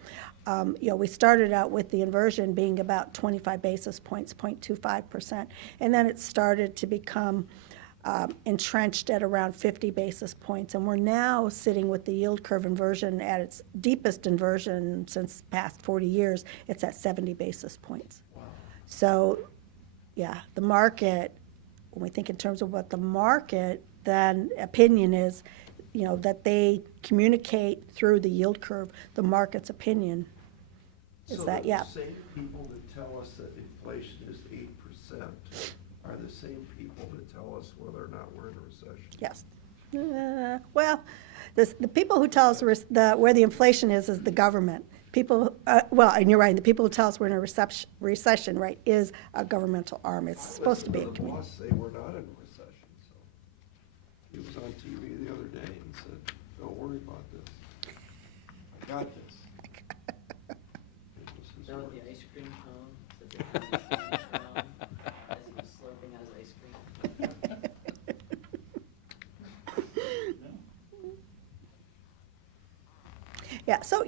we started out with the inversion being about 25 basis points, 0.25%, and then it started to become entrenched at around 50 basis points. And we're now sitting with the yield curve inversion at its deepest inversion since the past 40 years. It's at 70 basis points. So, yeah, the market, when we think in terms of what the market, then opinion is, that they communicate through the yield curve, the market's opinion is that, yeah. So the same people that tell us that inflation is 8% are the same people that tell us whether or not we're in a recession. Yes. Well, the people who tell us where the inflation is the government. People, and you're right, the people who tell us we're in a recession, right, is a governmental arm. It's supposed to be a The community. boss say we're not in a recession, so. He was on TV the other day and said, don't worry about this. I got this. It was his That was word. the ice cream cone, said the ice cream cone, as he was slurping out his ice cream. Yeah, so,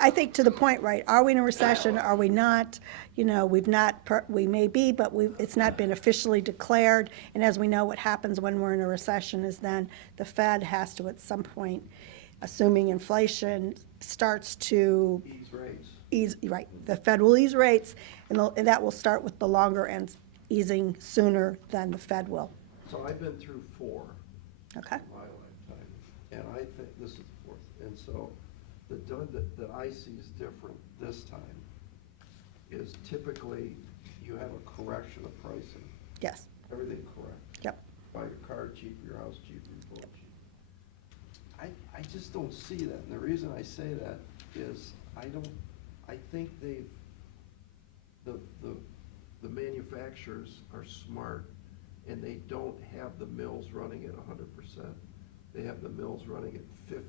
I think to the point, right, are we in a recession, are we not? We may be, but it's not been officially declared. And as we know, what happens when we're in a recession is then the Fed has to, at some point, assuming inflation starts to Ease rates. ease, right, the Fed will ease rates, and that will start with the longer ends easing sooner than the Fed will. So I've been through 4 Okay? in my lifetime, and I think this is the 4th. And so the done that I see is different this time is typically you have a correction of pricing, Yes, everything correct. yep. Buy your car cheap, your house cheap, your boat cheap. I just don't see that, and the reason I say that is I think the manufacturers are smart, and they don't have the mills running at 100%. They have the mills running at 50%.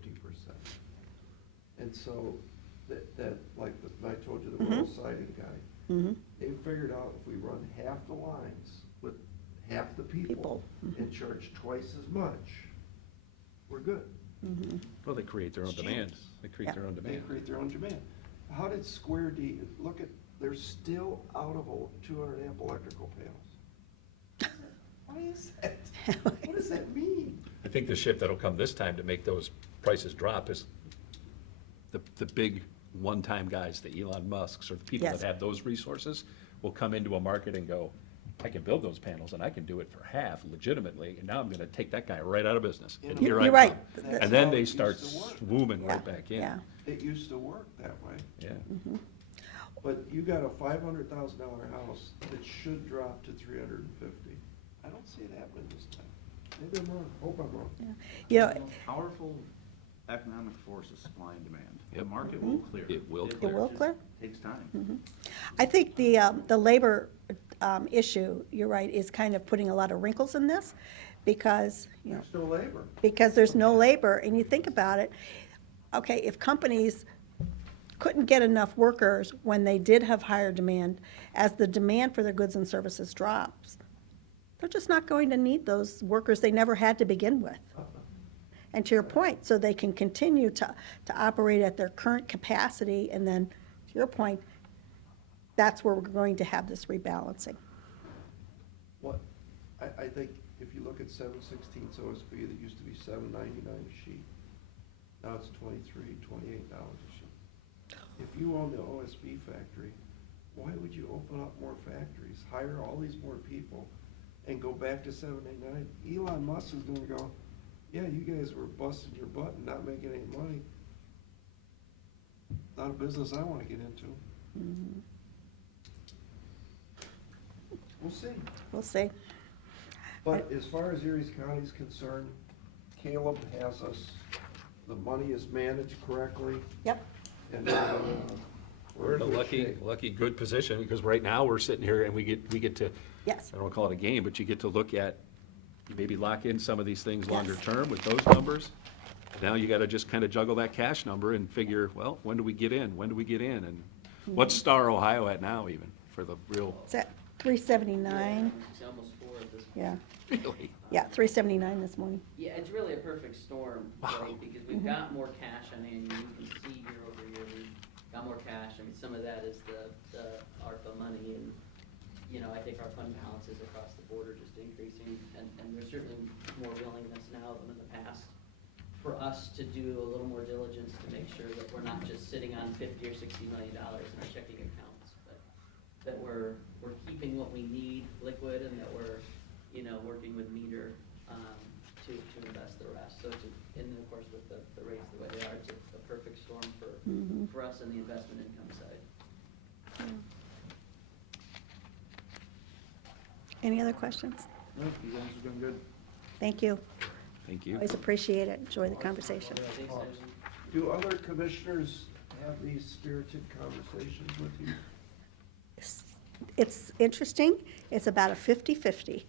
And so that like I told you, the rural siding guy, Mm-hmm. they figured out if we run half the lines with half the people and charge twice as much, we're good. Well, they create their own It's demand. genius. They create their own They demand. create their own demand. How did Square D, look at, they're still out of 200 amp electrical panels. Why is that? What does that mean? I think the shift that'll come this time to make those prices drop is the big one-time guys, the Elon Musks, or the people Yes. that have those resources will come into a market and go, I can build those panels and I can do it for half legitimately, and now I'm gonna take that guy right out of business. And here I You're right. come. That's And then how it they used start to work. swooming right back in. Yeah. It used to work that way. Yeah. But you got a $500,000 house that should drop to 350. I don't see it happening this time. Maybe I'm wrong, hope I'm wrong. You know, The most powerful economic force is supply and demand. The Yep. market will clear. It will It will just clear. Takes time. I think the labor issue, you're right, is kind of putting a lot of wrinkles in this, because, There's no labor. because there's no labor, and you think about it, okay, if companies couldn't get enough workers when they did have higher demand, as the demand for their goods and services drops, they're just not going to need those workers they never had to begin with. And to your point, so they can continue to operate at their current capacity, and then, to your point, that's where we're going to have this rebalancing. What, I think if you look at 7/16 OSB, that used to be $7.99 a sheet. Now it's $23, $28 a sheet. If you own the OSB factory, why would you open up more factories, hire all these more people, and go back to $7.99? Elon Musk is gonna go, yeah, you guys were busting your butt and not making any money. Not a business I wanna get into. We'll see. We'll see. But as far as Erie's County is concerned, Caleb has us, the money is managed correctly, Yep. and We're in a good lucky, shape. lucky good position, because right now, we're sitting here and we get to Yes. I don't call it a game, but you get to look at, you maybe lock in some of these things longer Yes. term with those numbers. Now you gotta just kind of juggle that cash number and figure, well, when do we get in? When do we get in? And what's Star Ohio at now even, for the real, It's at 379, It's almost 4 at this point. yeah. really? Yeah, 379 this morning. Yeah, it's really a perfect storm, right, because we've got more cash on hand, you can see year over year, we've got more cash, I mean, some of that is the ARPA money, and, you know, I think our fund balances across the board are just increasing, and there's certainly more willingness now than in the past for us to do a little more diligence to make sure that we're not just sitting on $50 or $60 million in our checking accounts, but that we're keeping what we need liquid, and that we're, you know, working with meter, to invest the rest. So and then of course with the rates the way they are, it's a perfect storm for us in the investment income side. Any other questions? No, you guys are doing good. Thank you. Thank you. Always appreciate it. Enjoy the conversation. Thanks, guys. Do other commissioners have these spirited conversations with you? It's interesting. It's about a 50-50.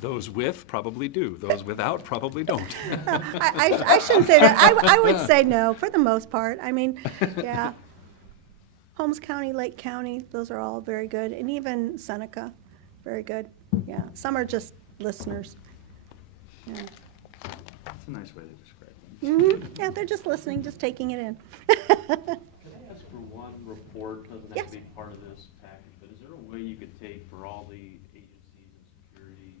Those with probably do, those without probably don't. I shouldn't say that. I would say no, for the most part. I mean, yeah. Holmes County, Lake County, those are all very good, and even Seneca, very good. Yeah, some are just listeners. Yeah, That's a nice way to describe them. Yeah, they're just listening, just taking it in. Can I ask for one report, doesn't have Yes. to be part of this package, but is there a way you could take for all the agencies and securities,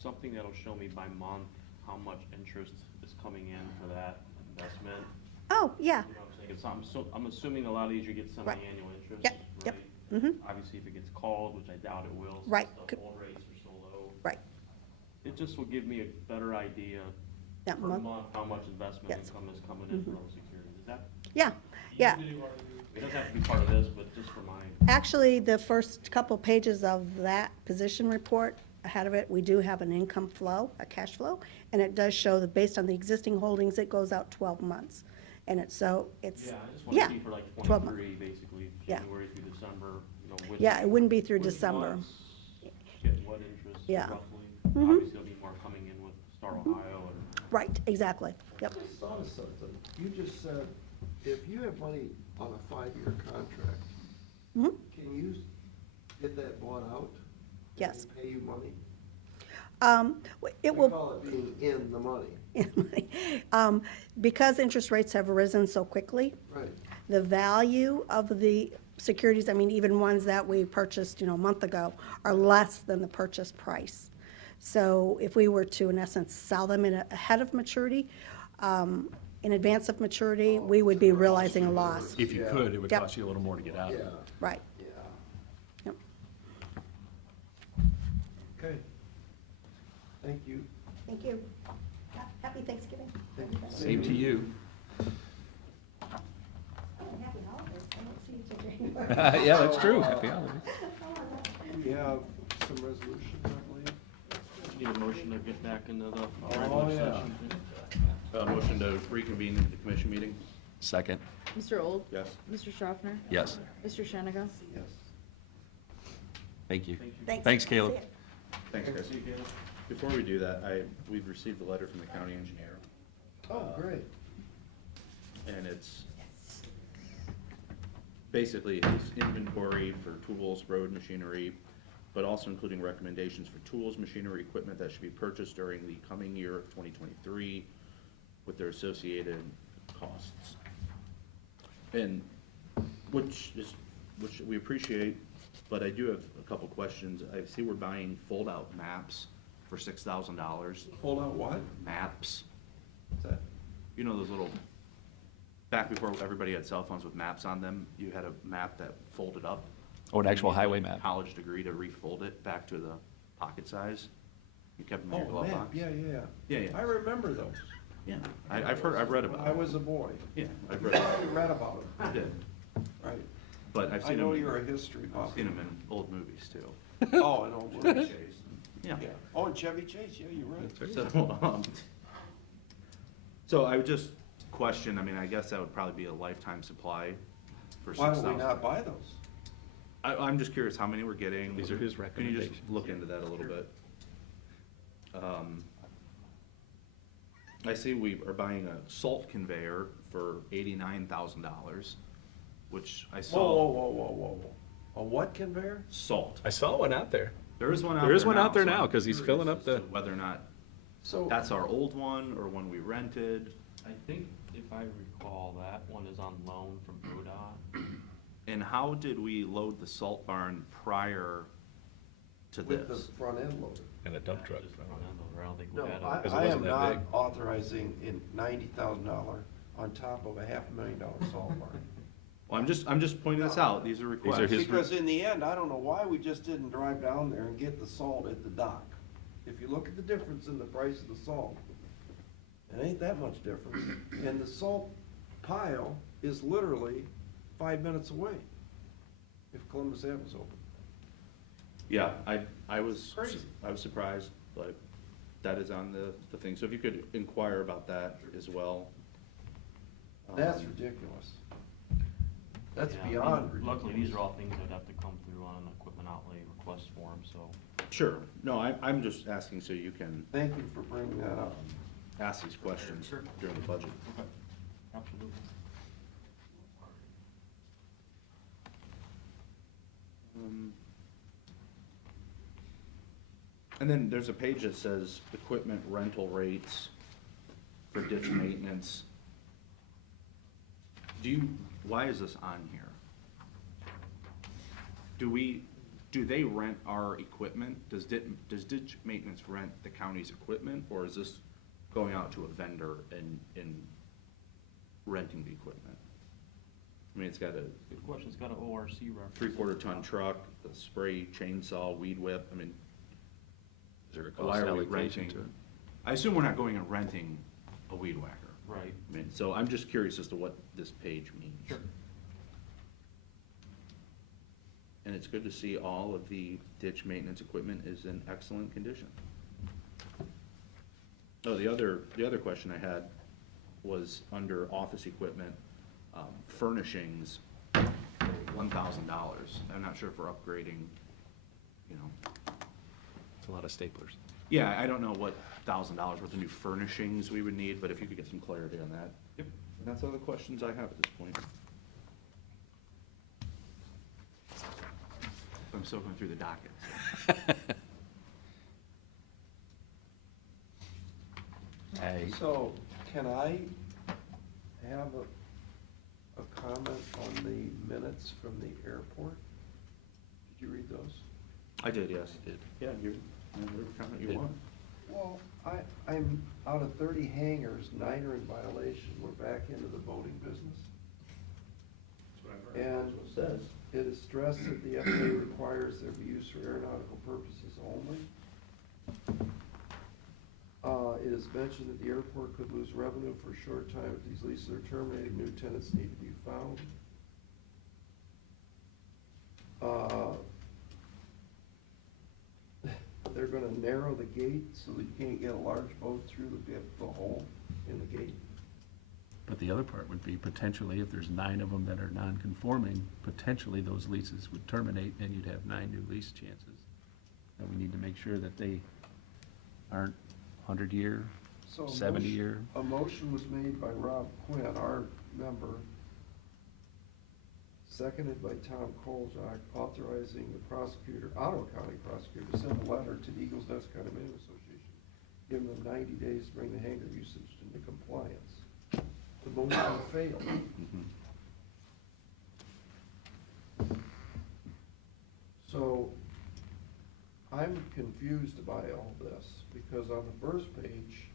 something that'll show me by month how much interest is coming in for that investment? Oh, yeah, You know what I'm saying? I'm assuming a lot of these you get semi-annual interest, Yep, yep. right? Mhm. Obviously, if it gets called, which I doubt it will, Right. since the hold rates are so low. right. It just will give me a better idea That per month. month how much investment Yes. income is coming in from those securities. Is that, Yeah, yeah. it doesn't have to be part of this, but just for mine. Actually, the first couple pages of that position report, ahead of it, we do have an income flow, a cash flow, and it does show that based on the existing holdings, it goes out 12 months. And it's, so it's, Yeah, I just want yeah, to see for like 12 months. 23, basically, Yeah. January through December, you know, which. Yeah, it wouldn't be through which December. months Get what interest Yeah. roughly? Mhm. Obviously, there'll be more coming in with Star Ohio and. Right, exactly, yep. I just thought of something. You just said, if you have money on a 5-year contract, Mhm. can you get that bought out? Yes. And pay you money? It We will. call it being in the money. Because interest rates have risen so quickly, Right. the value of the securities, I mean, even ones that we purchased, a month ago, are less than the purchase price. So if we were to, in essence, sell them ahead of maturity, in advance of maturity, we would be realizing a loss. If you could, it would Yep. cost you a little more to get out of Yeah, it. Right, yeah. yep. Okay. Thank you. Thank you. Happy Thanksgiving. Thank you. Same to you. Happy holidays. I don't see you till January. Yeah, that's true. Happy holidays. We have some resolutions, I believe. Need a motion to get back into the Oh, regular yeah. session. Motion to reconvene the commission meeting? Second, Mr. Old? Yes. Mr. Schaffner? yes. Mr. Shennigo? Yes. Thank you. Thanks. Thanks, Caleb. See ya. Thanks, guys. See you, Caleb. Before we do that, we've received a letter from the county engineer, Oh, great. and it's basically his inventory for tools, road machinery, but also including recommendations for tools, machinery, equipment that should be purchased during the coming year of 2023 with their associated costs. And which we appreciate, but I do have a couple questions. I see we're buying fold-out maps for $6,000. Hold on, what? Maps, What's that? you know those little, back before everybody had cell phones with maps on them, you had a map that folded up. Oh, an actual You needed highway a map. College degree to refold it back to the pocket size. You kept them in your Oh, glove man, box. yeah. Yeah, I remember those. Yeah, I've read about When it. I was a boy. Yeah, I've read I about it. read about I them, did, right. but I've I seen know them, you're a history buff. I've seen them in old movies too. Oh, and old Chevy Chase. Yeah. Yeah. Oh, and Chevy Chase, yeah, you're right. So I would just question, I mean, I guess that would probably be a lifetime supply for Why don't we 6,000. not buy those? I'm just curious how many we're getting. These are his Can you recommendations. just look into that a little bit? I see we are buying a salt conveyor for $89,000, which I Whoa, saw. whoa, whoa, whoa, whoa, whoa. A what conveyor? Salt. I saw one out there. There is one out there now. There is one out there so now, I'm 'cause he's curious filling up as to the- whether or not So, that's our old one or one we rented. I think if I recall, that one is on loan from ODOT. And how did we load the salt barn prior to with the this? front end loader. And a dump truck. Just front end loader. I don't think we No, had I, a. 'Cause it I am wasn't that not big. authorizing in $90,000 on top of a $500,000 salt barn. Well, I'm just pointing this out. These are requests. These are his- Because in the end, I don't know why we just didn't drive down there and get the salt at the dock. If you look at the difference in the price of the salt, it ain't that much difference. And the salt pile is literally 5 minutes away if Columbus Ave was open. Yeah, I was, Crazy. I was surprised, but that is on the thing. So if you could inquire about that as well. That's Um, ridiculous. That's Yeah, I mean, beyond ridiculous. Luckily, these are all things that'd have to come through on an equipment outlay request form, so. Sure. No, I'm just asking so you can Thank you for bringing that up. ask these questions Sure. during the budget. Okay. Absolutely. And then there's a page that says equipment rental rates for ditch maintenance. Why is this on here? Do they rent our equipment? Does ditch maintenance rent the county's equipment, or is this going out to a vendor and renting the equipment? I mean, it's got a Good question. It's got an ORC reference. 3/4 ton truck, the spray, chainsaw, weed whip, I mean, Is there a why cost are we allocation renting? to it? I assume we're not going and renting a weed whacker. Right. I mean, so I'm just curious as to what this page means. Sure. And it's good to see all of the ditch maintenance equipment is in excellent condition. Oh, the other question I had was under office equipment, furnishings, $1,000. I'm not sure if we're upgrading, you know. It's a lot of staplers. Yeah, I don't know what $1,000 worth of new furnishings we would need, but if you could get some clarity on that. Yep. And that's all the questions I have at this point. I'm still going through the docket. so. So, can I have a comment on the minutes from the airport? Did you read those? I did, yes. Did. Yeah, whatever comment you Did. want. Well, I'm, out of 30 hangars, 9 are in violation. We're back into the boating business. And That's what it says. it is stressed that the FAA requires their be used for aeronautical purposes only. It is mentioned that the airport could lose revenue for a short time if these leases are terminated. New tenants need to be found. They're gonna narrow the gate so that you can't get a large boat through the hole in the gate. But the other part would be potentially, if there's 9 of them that are non-conforming, potentially those leases would terminate and you'd have 9 new lease chances. And we need to make sure that they aren't 100-year, So a 70-year. A motion was made by Rob Quinn, our member, seconded by Tom Kolzak, authorizing the prosecutor, Ottawa County prosecutor, to send a letter to the Eagles Nest Condominium Association, giving them 90 days to bring the hangar usage into compliance. The motion failed. So, I'm confused by all this, because on the first page,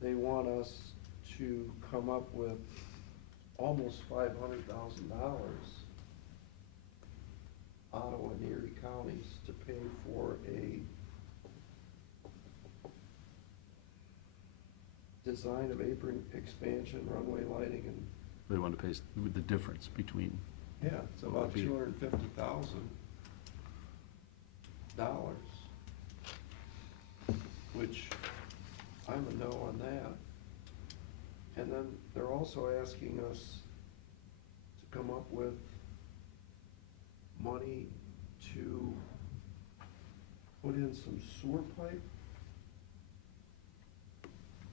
they want us to come up with almost $500,000, Ottawa and Erie counties, to pay for a design of apron expansion, runway lighting, and, They want to pay the difference between, yeah, it's What about would be- $250,000. Which, I'm a no on that. And then they're also asking us to come up with money to put in some sewer pipe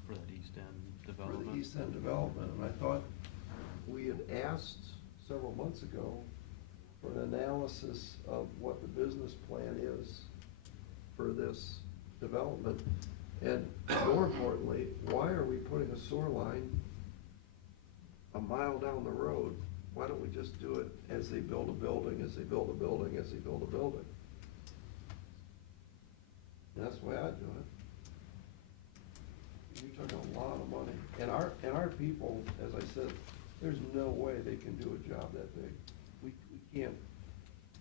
For that East End for development. the East End development, and I thought we had asked several months ago for an analysis of what the business plan is for this development. And more importantly, why are we putting a sewer line a mile down the road? Why don't we just do it as they build a building, as they build a building, as they build a building? And that's the way I do it. You're talking a lot of money. And our people, as I said, there's no way they can do a job that big.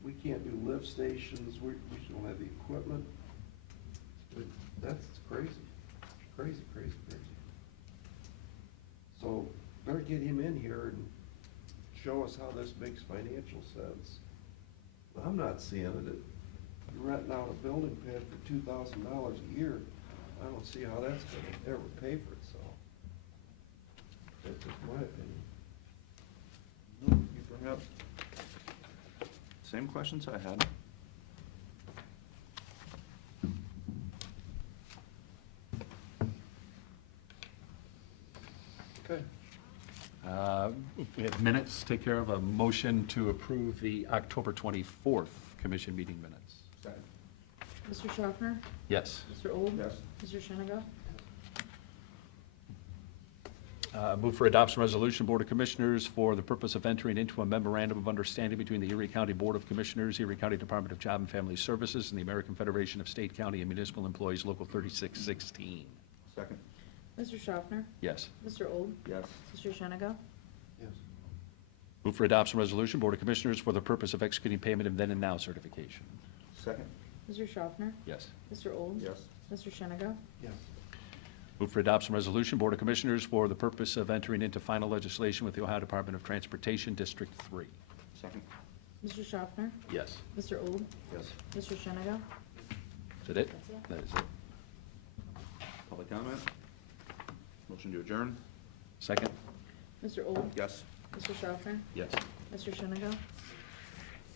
We can't do lift stations, we don't have the equipment. That's crazy, crazy, crazy, crazy. So better get him in here and show us how this makes financial sense. I'm not seeing it. You're renting out a building pad for $2,000 a year. I don't see how that's gonna ever pay for itself. That's just my opinion. You bring up same questions I had. Okay. We have minutes, take care of a motion to approve the October 24th commission meeting minutes. Mr. Schaffner? Yes. Mr. Old? Yes. Mr. Shenega? Move for adoption resolution, Board of Commissioners, for the purpose of entering into a memorandum of understanding between the Erie County Board of Commissioners, Erie County Department of Job and Family Services, and the American Federation of State, County, and Municipal Employees, Local 3616. Second. Mr. Schaffner? Yes. Mr. Old? Yes. Mr. Shenega? Yes. Move for adoption resolution, Board of Commissioners, for the purpose of executing payment of then and now certification. Second. Mr. Schaffner? Yes. Mr. Old? Yes. Mr. Shenega? Yes. Move for adoption resolution, Board of Commissioners, for the purpose of entering into final legislation with the Ohio Department of Transportation, District 3. Second. Mr. Schaffner? Yes. Mr. Old? Yes. Mr. Shenega? Is that it? That's it. That is it. Public comment? Motion to adjourn? Second? Mr. Old? Yes. Mr. Schaffner? Yes. Mr. Shenega?